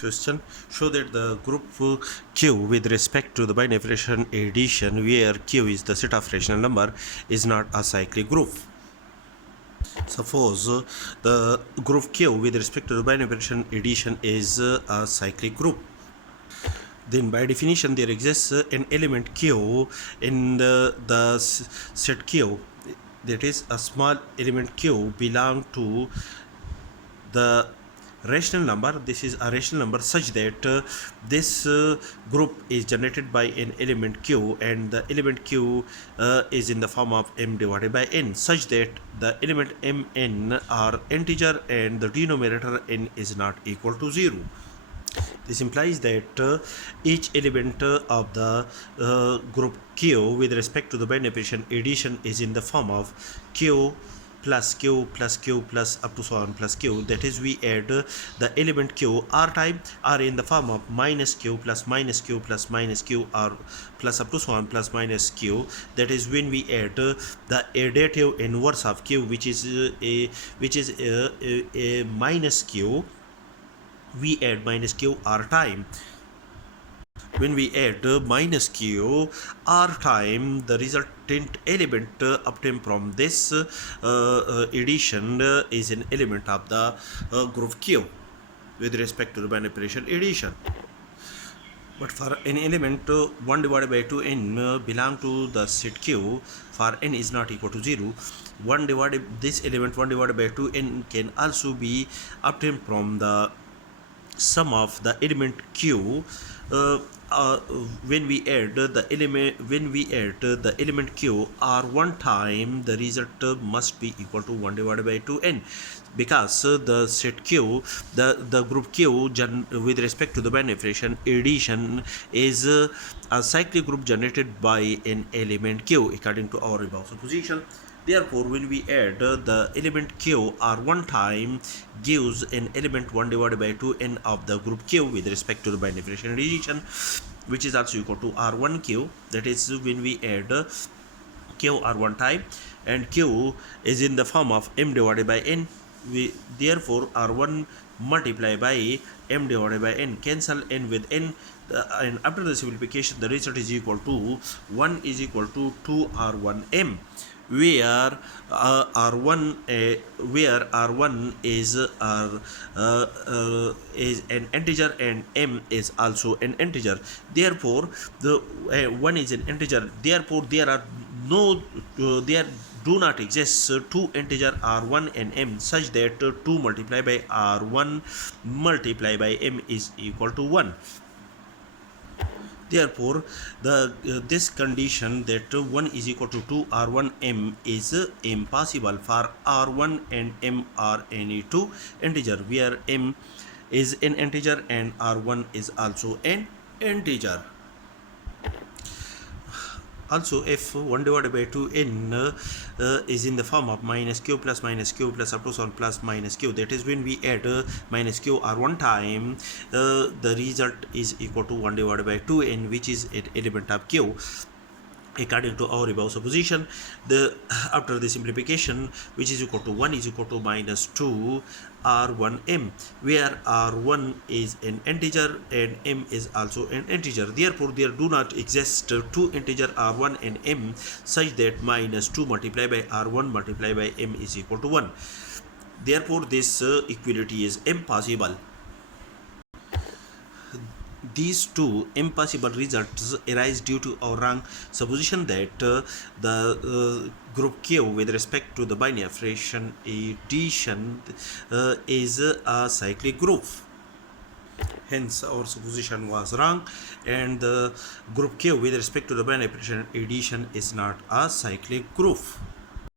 Question: show that the group Q with respect to the binary addition where Q is the set of rational number is not a cyclic group. Suppose the group Q with respect to the binary addition is a cyclic group. Then by definition there exists an element Q in the set Q, that is a small element Q belong to the rational number. This is a rational number such that this group is generated by an element Q, and the element Q is in the form of m divided by n, such that the element mn are integer and the denominator n is not equal to 0. This implies that each element of the group Q with respect to the binary addition is in the form of Q plus Q plus Q plus up to so on plus Q. That is, we add the element Q r time are in the form of minus Q plus minus Q plus minus Q or plus up to so on plus minus Q. That is, when we add the additive inverse of Q, which is a minus Q, we add minus Q r time. When we add minus Q r time, the resultant element obtained from this addition is an element of the group Q with respect to the binary addition. But for an element 1 divided by 2n belong to the set Q, for n is not equal to 0, this element 1 divided by 2n can also be obtained from the sum of the element Q. When we add the element Q r one time, the result must be equal to 1 divided by 2n, because the set Q, the group Q with respect to the binary addition is a cyclic group generated by an element Q according to our above supposition. Therefore, when we add the element Q r one time, gives an element 1 divided by 2n of the group Q with respect to the binary addition, which is also equal to r1q. That is, when we add Q r1 time and Q is in the form of m divided by n, therefore r1 multiplied by m divided by n, cancel n with n, and after the simplification the result is equal to 1 is equal to 2r1m, where r1 is an integer and m is also an integer. Therefore, the 1 is an integer. Therefore, there do not exist two integer r1 and m such that 2 multiplied by r1 multiplied by m is equal to 1. Therefore, this condition that 1 is equal to 2 r1 m is impossible for r1 and m are any two integer, where m is an integer and r1 is also an integer. Also, if 1 divided by 2n is in the form of minus q plus up to so plus minus q, that is, when we add minus q r1 time, the result is equal to 1 divided by 2n, which is an element of q according to our above supposition. After the simplification, which is equal to 1 is equal to minus 2 r1m, where r1 is an integer and m is also an integer. Therefore, there do not exist two integer r1 and m such that minus 2 multiplied by r1 multiplied by m is equal to 1. Therefore, this equality is impossible. These two impossible results arise due to our wrong supposition that the group Q with respect to the binary addition is a cyclic group. Hence, our supposition was wrong, and the group Q with respect to the binary addition is not a cyclic group.